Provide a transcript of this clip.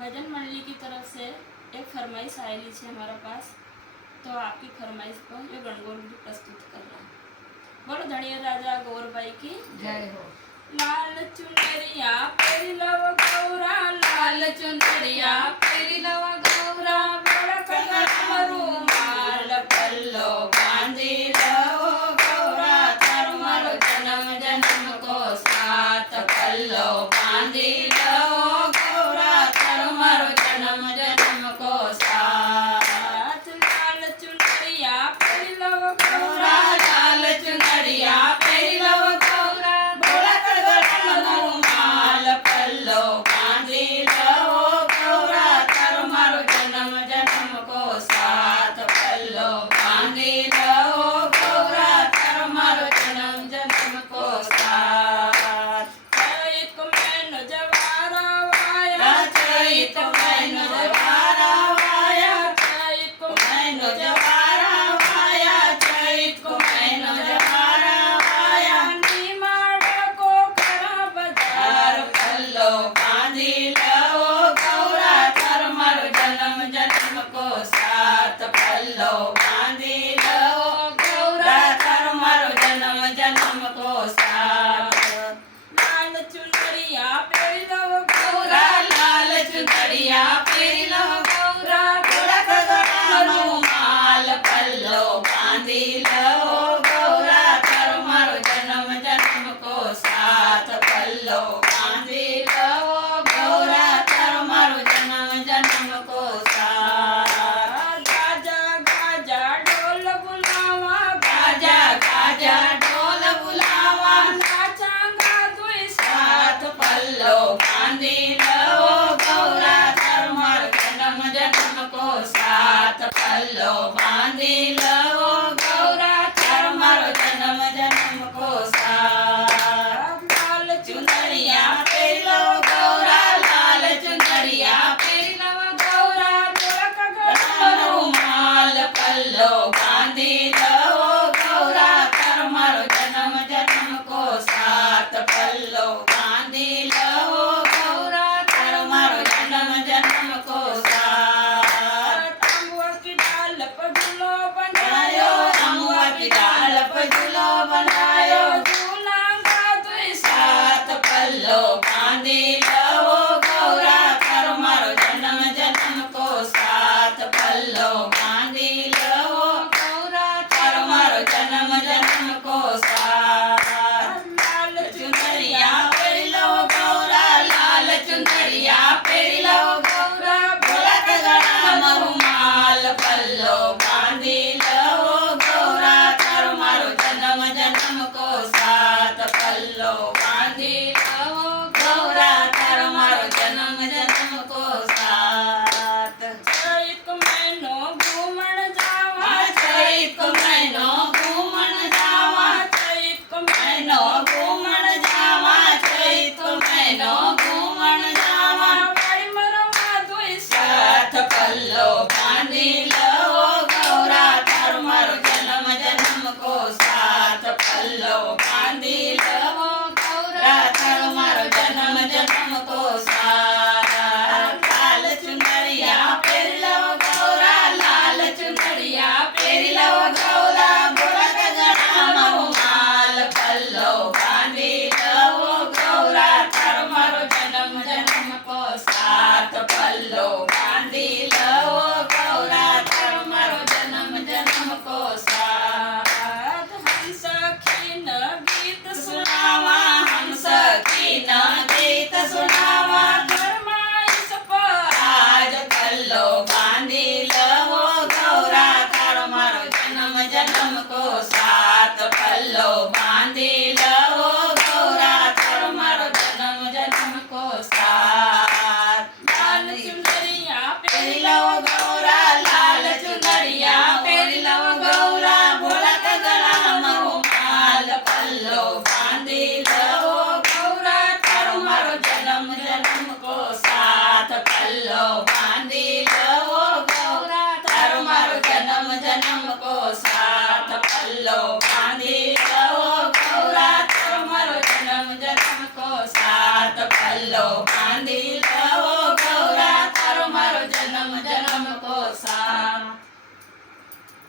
भजन मंडली की तरफ से एक फरमाइश आएली है हमारा पास, तो आपकी फरमाइश को ये गणगौर प्रस्तुत कर रहा है। बोलो धनिया राजा गौरबाई की जय हो। लाल चुनरिया पेरी लव गौरा, लाल चुनरिया पेरी लव गौरा, बड़ा कमरू माल पल्लो बांधी लो गौरा, तारो जन्म जन्म को साथ पल्लो बांधी लो गौरा, तारो जन्म जन्म को साथ। लाल चुनरिया पेरी लव गौरा, लाल चुनरिया पेरी लव गौरा, बड़ा कमरू माल पल्लो बांधी लो गौरा, तारो जन्म जन्म को साथ पल्लो बांधी लो गौरा, तारो जन्म जन्म को साथ। चैत महीनो जवारा वाया, चैत महीनो जवारा वाया, चैत महीनो जवारा वाया, चैत महीनो जवारा वाया, निमाड़ को करा बाजार पल्लो बांधी लो गौरा, तारो जन्म जन्म को साथ पल्लो बांधी लो गौरा, तारो जन्म जन्म को साथ। लाल चुनरिया पेरी लव गौरा, लाल चुनरिया पेरी लव गौरा, बड़ा कमरू माल पल्लो बांधी लो गौरा, तारो जन्म जन्म को साथ पल्लो बांधी लो गौरा, तारो जन्म जन्म को साथ। गाजा गाजा ढोल बुलावा, गाजा गाजा ढोल बुलावा, नाचांगा दुई साथ पल्लो बांधी लो गौरा, तारो जन्म जन्म को साथ पल्लो बांधी लो गौरा, तारो जन्म जन्म को साथ। लाल चुनरिया पेरी लो गौरा, लाल चुनरिया पेरी लो गौरा, कमरू माल पल्लो बांधी लो गौरा, तारो जन्म जन्म को साथ पल्लो बांधी लो गौरा, तारो जन्म जन्म को साथ। अमुआ की डाल पर झूलो बनायो, अमुआ की डाल पर झूलो बनायो, झूलांगा दुई साथ पल्लो बांधी लो गौरा, तारो जन्म जन्म को साथ पल्लो बांधी लो गौरा, तारो जन्म जन्म को साथ। लाल चुनरिया पेरी लो गौरा, लाल चुनरिया पेरी लो गौरा, बड़ा कमरू माल पल्लो बांधी लो गौरा, तारो जन्म जन्म को साथ पल्लो बांधी लो गौरा, तारो जन्म जन्म को साथ। चैत महीनो घूमण जावा, चैत महीनो घूमण जावा, चैत महीनो घूमण जावा, चैत महीनो घूमण जावा, बड़ी मरमा दुई साथ पल्लो बांधी लो गौरा, तारो जन्म जन्म को साथ पल्लो बांधी लो गौरा, तारो जन्म जन्म को साथ। लाल चुनरिया पेरी लो गौरा, लाल चुनरिया पेरी लो गौरा, बड़ा कमरू माल पल्लो बांधी लो गौरा, तारो जन्म जन्म को साथ पल्लो बांधी लो गौरा, तारो जन्म जन्म को साथ। हम सखी न गीत सुनावा, हम सखी न गीत सुनावा, फरमाइश पर आज पल्लो बांधी लो गौरा, तारो जन्म जन्म को साथ पल्लो बांधी लो गौरा, तारो जन्म जन्म को साथ। लाल चुनरिया पेरी लो गौरा, लाल चुनरिया पेरी लो गौरा, भोला कमरू माल पल्लो बांधी लो गौरा, तारो जन्म जन्म को साथ पल्लो बांधी लो गौरा, तारो जन्म जन्म को साथ पल्लो बांधी लो गौरा, तारो जन्म जन्म को साथ पल्लो बांधी